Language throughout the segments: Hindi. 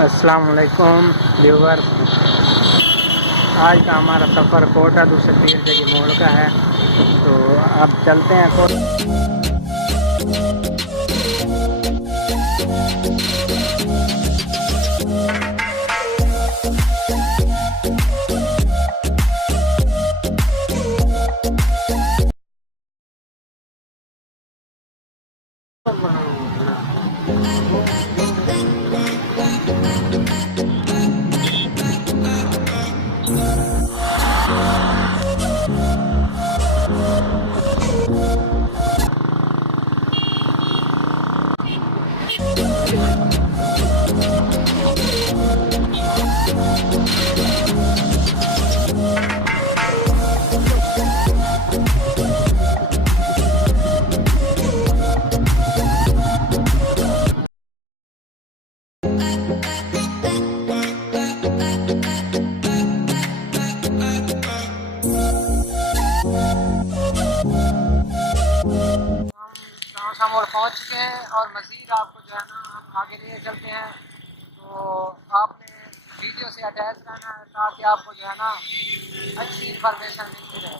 अस्सलाम वालेकुम व्यूवर। आज का हमारा सफ़र कोटा दूसरे पीर की मोड़ का है, तो अब चलते हैं मोड़ पहुंच चुके हैं और मज़ीद आपको जो है ना हम आगे ले चलते हैं। तो आपने वीडियो से अटैच करना है ताकि आपको जो है ना अच्छी इंफॉर्मेशन मिलती रहे।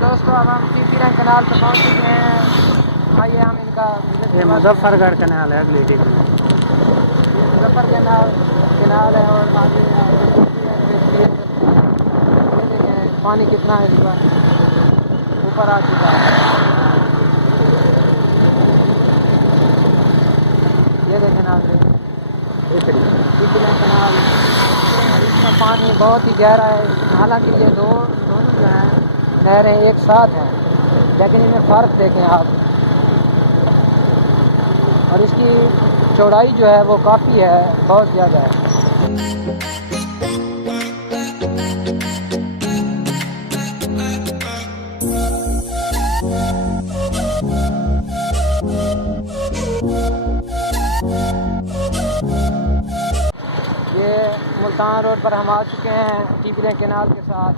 दोस्तों अब हम टीपीरंग कनाल पर पहुंच चुके हैं। आइए हम इनका ये मुजफ्फरगढ़ कनाल है, अगली टीम मुजफ्फर कनाल है और आगे पानी कितना है, इस बार ऊपर आ चुका है। ये देखें नाज़रीन, कनाल, इसका पानी बहुत ही गहरा है। हालांकि ये दोनों जो हैं नहरें एक साथ हैं, लेकिन इनमें फ़र्क देखें आप। और इसकी चौड़ाई जो है वो काफ़ी है, बहुत ज़्यादा है। ये मुल्तान रोड पर हम आ चुके हैं टीपीरंग कैनाल के साथ।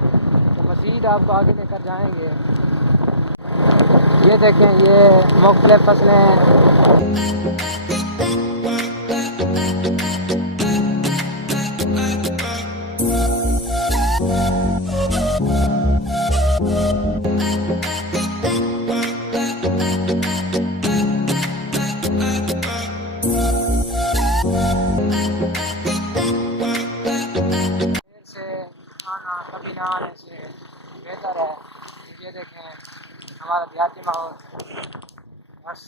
तो मज़ीद आपको आगे लेकर जाएंगे। ये देखें, ये मुख्तलिफ फसलें से आना, कभी ना आने से बेहतर है। ये देखें हमारा देहाती माहौल बस।